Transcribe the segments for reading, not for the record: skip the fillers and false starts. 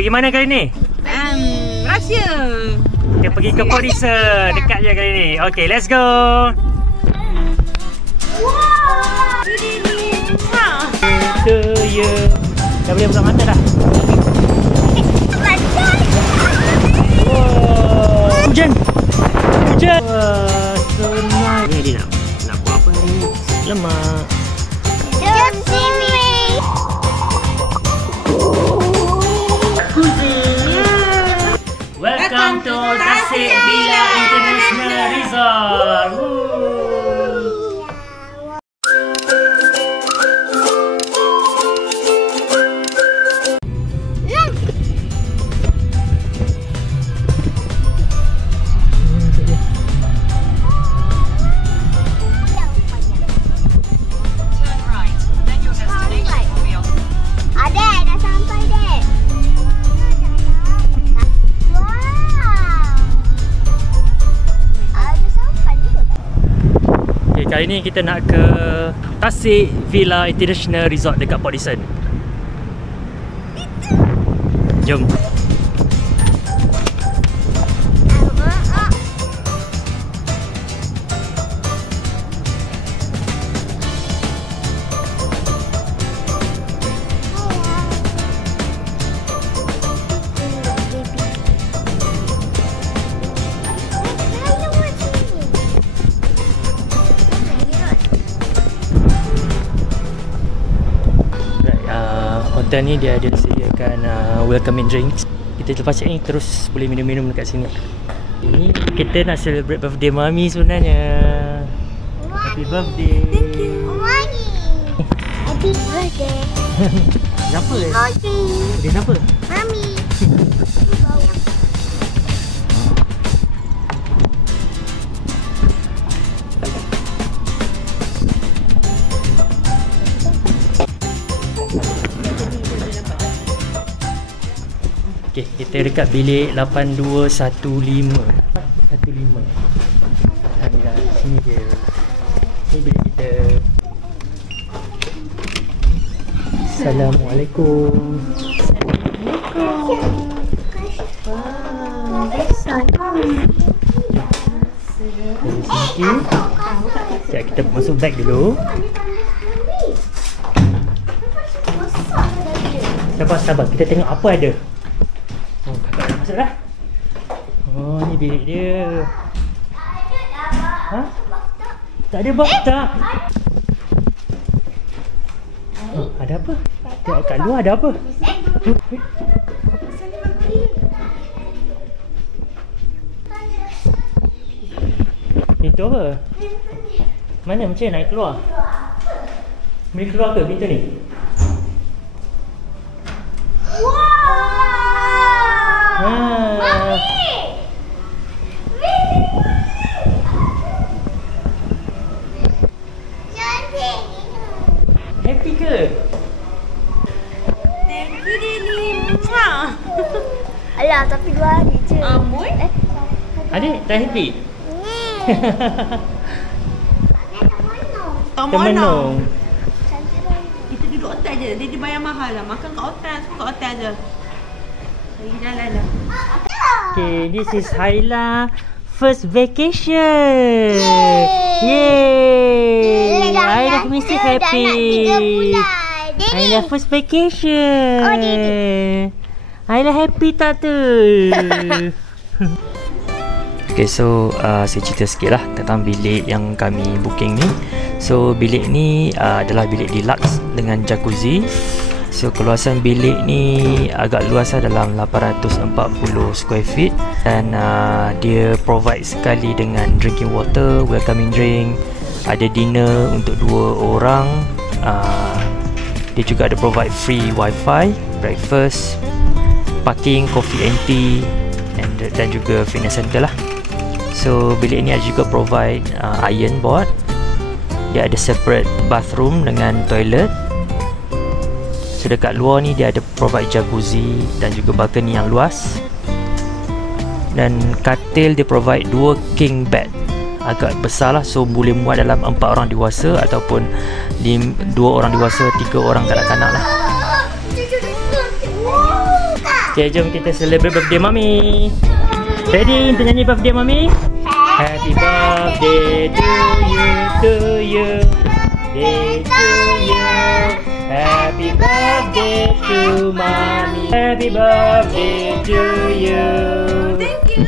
pergi mana kali ni? Rahsia. Kita pergi ke Pordison. Dekat je kali ni. Okay, let's go. Wow. Dah boleh buka mata dah. Hujan. Hujan. So nice. Ni dia nak buat apa ni? Lemak. Jom sini. Welcome to Tasik Villa International Resort. Kali ni kita nak ke Tasik Villa International Resort dekat Pordison. Jom. Hotel ni dia ada sediakan welcoming drinks. Kita lepas ni terus boleh minum-minum dekat sini. Ini kita nak celebrate birthday Mami sebenarnya. Happy birthday. Thank you. Mami. Happy birthday. Kenapa? Mami. Dia kenapa? Mami. Okay, kita dekat bilik 8215. 15. Alhamdulillah, sini dia. Ini bilik kita. Assalamualaikum. Dari sini. Sekejap kita masuk bag dulu. Sabar, kita tengok apa ada. Oh, kakak dah masuk dah. Oh, ni bilik dia. Ha? Tak ada bathtub. Oh, ada apa? Kat luar ada apa? Pintu apa? Mana macam nak keluar? Boleh keluar ke pintu ni? Happy ke? Thank you, Dini. Alah, tapi 2 hari je. Amboi. Adik, tak happy? Temenung. Kita duduk hotel je. Dia bayar mahal lah. Makan kat hotel, semua kat hotel je. Pergi jalan lah. Okay, this is Haila first vacation. Yay! Haila mesti happy. Haila first vacation. Oh, Didi. Haila happy tak tu? Okay, so saya cerita sikit lah tentang bilik yang kami booking ni. So bilik ni adalah bilik deluxe dengan jacuzzi. So keluasan bilik ni agak luas lah, dalam 840 square feet. Dan dia provide sekali dengan drinking water, welcoming drink, ada dinner untuk 2 orang. Dia juga ada provide free wifi, breakfast, parking, coffee and tea, dan juga fitness center lah. So bilik ni ada juga provide iron board. Dia ada separate bathroom dengan toilet. So dekat luar ni dia ada provide jacuzzi dan juga balcony yang luas. Dan katil dia provide 2 king bed, agak besar lah. So boleh muat dalam 4 orang dewasa ataupun 2 orang dewasa, 3 orang kanak-kanak lah. Okay, jom kita celebrate birthday Mami. Ready untuk nyanyi birthday Mami? Happy birthday to you, day to you. Happy birthday to Mami. Happy birthday to you. Thank you.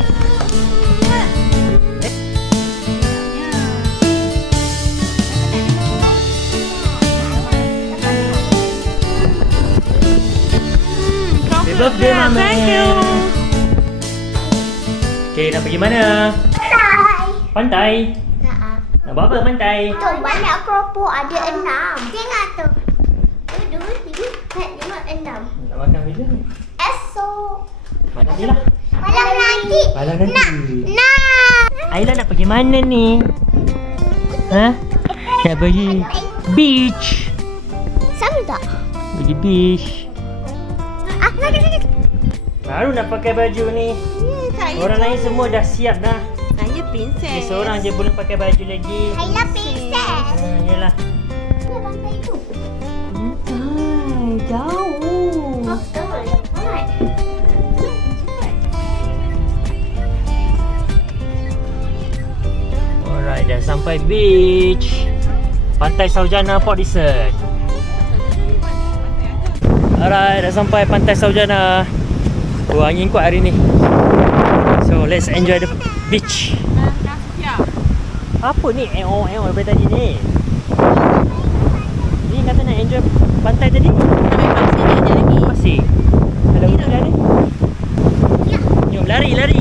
Happy birthday Mami. Thank you. Okay, nak pergi mana? Pantai. Nak buat apa pantai? Tu banyak keropok, ada 6. Tengok tu. 1, 2, 3, 4, 5, 6. Nak makan bila ni? Esok. Malam je lah. Malam nanti. Malam nanti. Nah. Ayla nak pergi mana ni? Ha? Nak pergi beach. Sama tak? Pergi beach. Sakit. Baru nak pakai baju ni. Orang lain semua dah siap dah. Saya princess. Dia seorang je belum pakai baju lagi. Ayla princess. Yalah. Dia pantai tu. Pantai jauh. Oh, betul. Alright. Alright, dah sampai beach. Pantai Saujana Port Dickson. Alright, dah sampai Pantai Saujana. Oh, angin kuat hari ni. So, let's enjoy the beach. Dah siap. Apa ni? Daripada tadi ni. Ni kata nak enjoy pantai tadi. Ambil pasir sekejap lagi. Masih. Ada bukti dah ni. Jom, lari.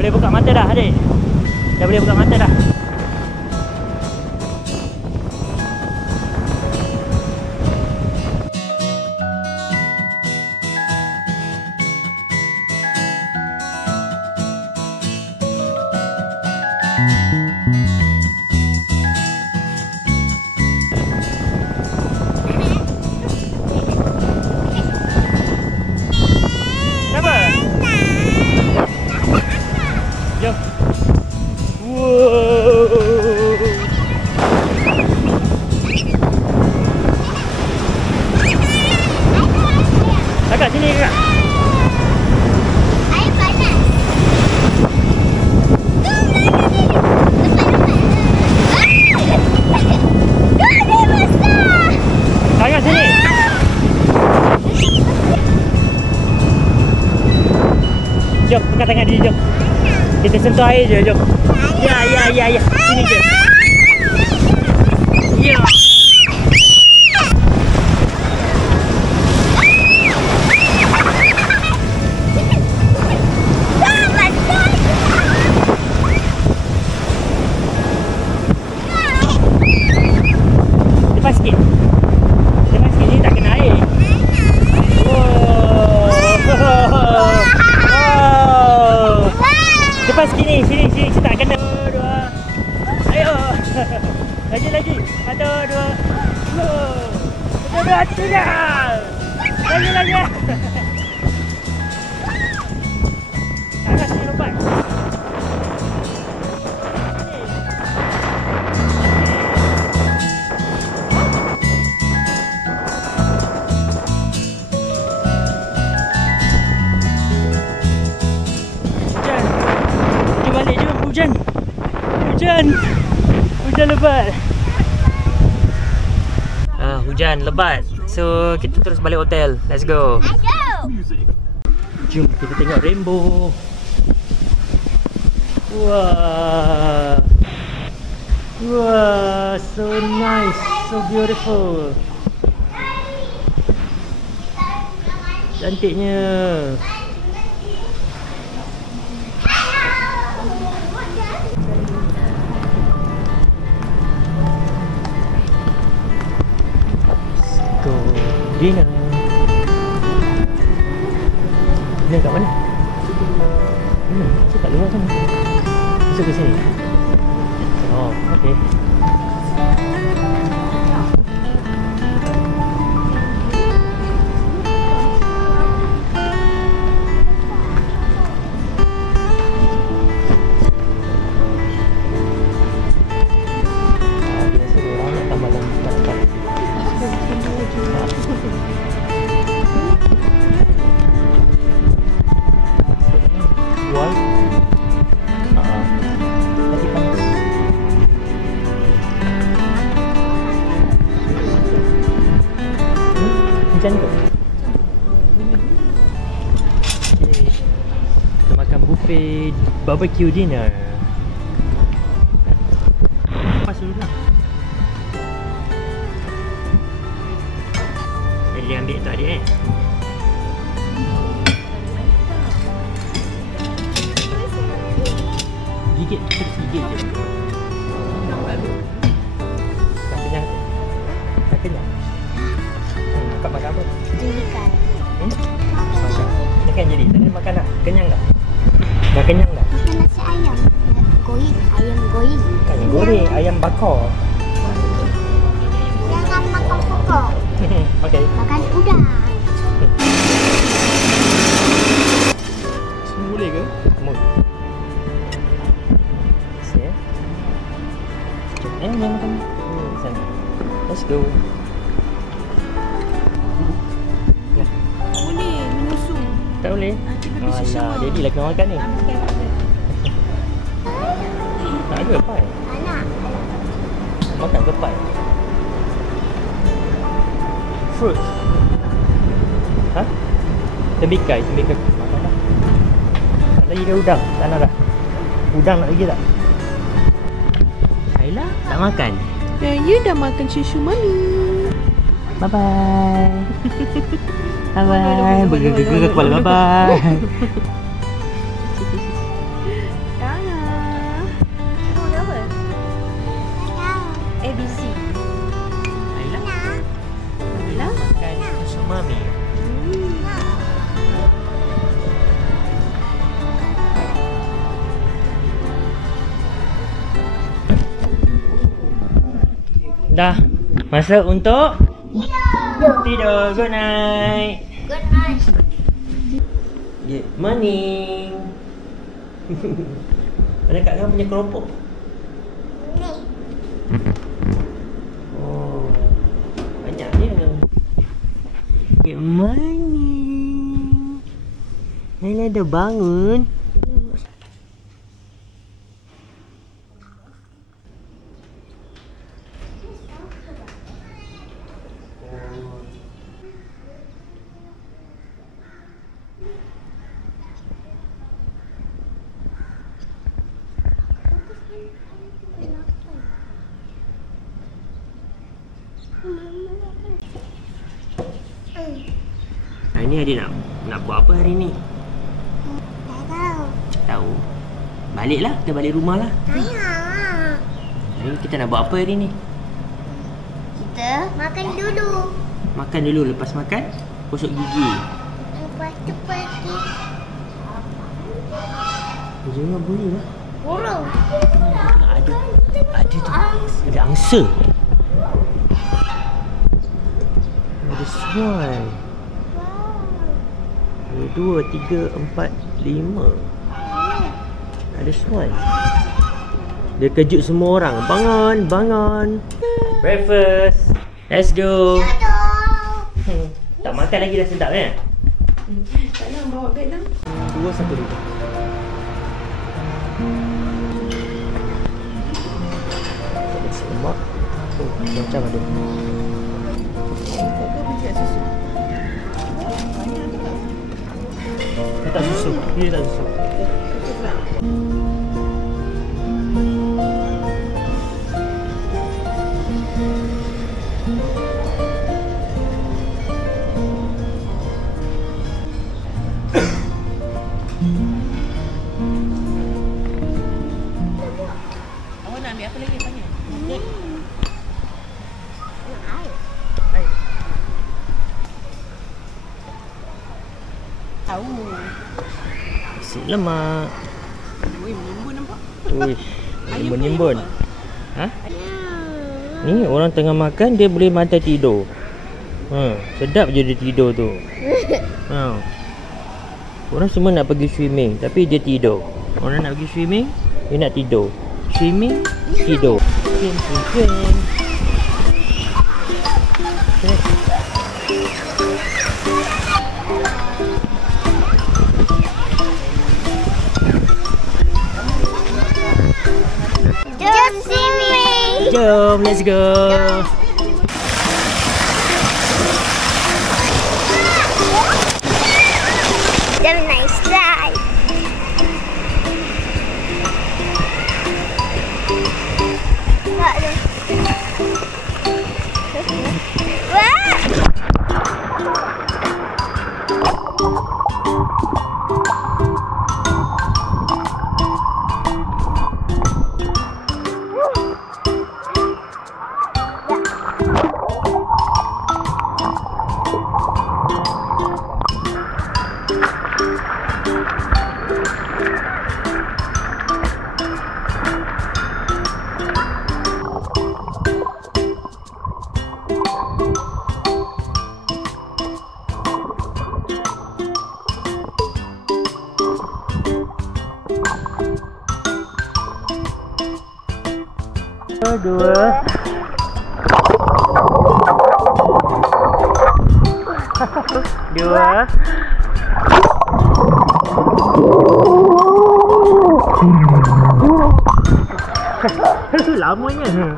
Boleh buka mata dah, adik. Dah boleh buka mata dah. Kenapa? Jom. Wow. Kakak sini kakak. Air panas. Kakak sini. Jom, angkat tangan dia, jom. Kita sentuh air je, jom. Ya. Sini je. Ya. Lepas sikit. Ni tak kena air. Wow. Lepas sikit ni. Sini tak kena. 2. Ayo. Lagi. 1, 2. Wow. 1, 2, 3. Lagi. Kakak sini lompat. Hujan lebat. Hujan lebat. So kita terus balik hotel. Let's go. Jom kita tengok rainbow. Wah, so nice, so beautiful. Cantiknya. Dinner. Dinner kat mana? Saya kat luar sana. Masuk ke sini? Oh, okey. barbecue dinner. Lepas dulu lah. Jadi dia ambil tu adik Gigit, terus gigit je. Dah kenyang? Dah kenyang? Kau makan apa? Ikan. Makan. Ni kan jadi, tadi makan dah? Kenyang dah? Dah kenyang dah? Makan nasi ayam. Goreng. Ayam goreng. Bukan goreng, ayam bakar. Jangan makan pokok. Okey. Makan udang. Semua boleh ke? Semua. Siap. Jangan makan. Sana. Let's go. Nah. Boleh minum sup. Tak boleh? Nanti baby susu. Alah, Daddy lagi nak makan ni. Tak ada pai. Anak. Makan ke pai? Fruit. Ha? Tembikai makan dah. Tak lagi ke udang? Tak nak dah. Udang nak lagi tak? Ayla tak makan. You dah makan susu mami. Bye bye. Bye bye. Bergerak kepala. Bye bye. Dana. Kamu dah apa? ABC. Ayla Ayla? makan susu mami. Dah masa untuk tidur. Good night. Good night. Good morning. Mana kat kau punya keropok? Ni. Oh, banyaknya. Good morning. Ayla dah bangun. Hari ni adik nak buat apa hari ni? Tak tahu. Tahu. Baliklah, kita balik rumah lah. Ayah. Hari ni kita nak buat apa hari ni? Kita makan dulu. Makan dulu, lepas makan gosok gigi. Lepas tu pergi Jangan bunyi lah. burung. Ada tu. Ada angsa. Ada swan. 2, 3, 4, 5. Ada swan. Dia kejut semua orang. Bangun, bangun. Breakfast. Let's go. Tak makan lagi dah sedap kan? Tak nak bawa beg dah. 2, 1, 2. Nasi lemak. Oh, macam ada. Kau beli susu. Dia tak susu. Dia tak susu. Awak nak ambil apa lagi tanya? Tahu. Nasi lemak. Ui, menimbun nampak? Ui, Ayam menimbun. pun Ha? Ni orang tengah makan dia boleh mata tidur. Sedap je dia tidur tu. Ha. Orang semua nak pergi swimming tapi dia tidur. Orang nak pergi swimming, dia nak tidur. Swimming, tidur. Swim, swim, swim. Jom swimming. Jom, let's go. Jom naik slide. Dua. Dua. Lamanya.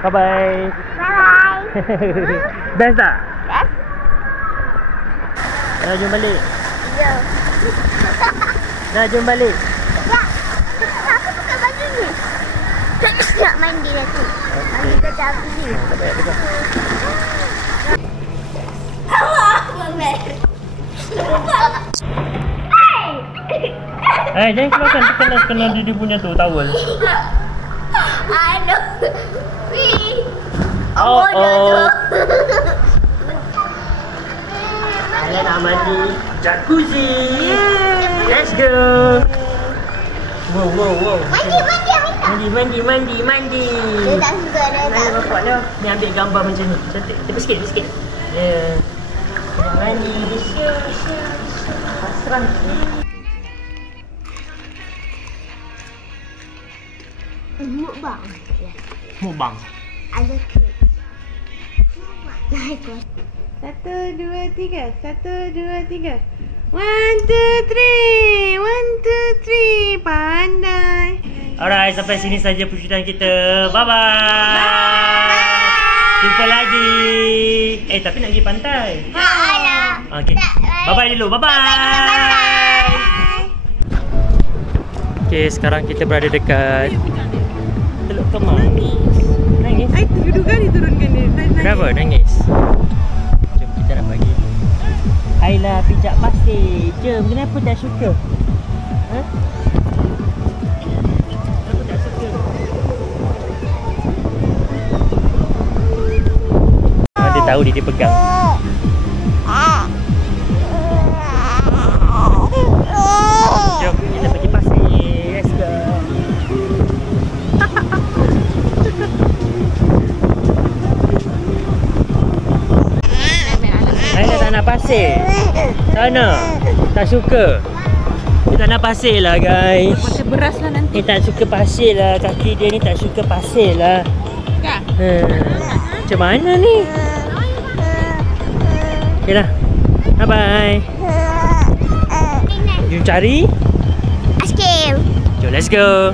Bye bye. Bye. Best tak? Best? Dah jom balik. Ya. Dah jom balik. Ya. Aku pakai baju ni. Nak mandi dah tu. Mandi kerja aku ni. Tak payah dekat. Jangan keluarkan kena dia punya tu towel. Aduh. Oh. tu. Saya nak mandi jacuzzi. Let's go. Wow. Mandi. Dia tak suka dah. Mana bapak dah? Ni ambil gambar macam ni. Cantik. Tepi sikit. Ya. Nak mandi. Pasrah. Mukbang. Mukbang. Ada kek. Naik kos. 1, 2, 3. 1, 2, 3. 1, 2, 3. 1, 2, 3. Pandai. Alright, sampai sini saja percutian kita. Bye-bye. Jumpa lagi. Tapi nak pergi pantai. Okay. Bye-bye dulu. Bye-bye. Okay, sekarang kita berada dekat Teluk Kemang. Nangis? Duga diturunkan dia. Kenapa nangis? Jom kita nak pergi. Aila pijak pasir. Jom, kenapa tak suka? Ha? Kenapa tak suka? Dia tahu dia pegang. Jom kita pergi pasir. Let's go. Aila tak nak pasir. Sana. Tak suka. Dia tak nak pasir lah guys. Pakai beras lah nanti. Dia tak suka pasir lah. Kaki dia ni tak suka pasir lah. Kak. Macam mana ni? Okay dah. Bye bye. Jom cari. Aiskrim. Jom let's go.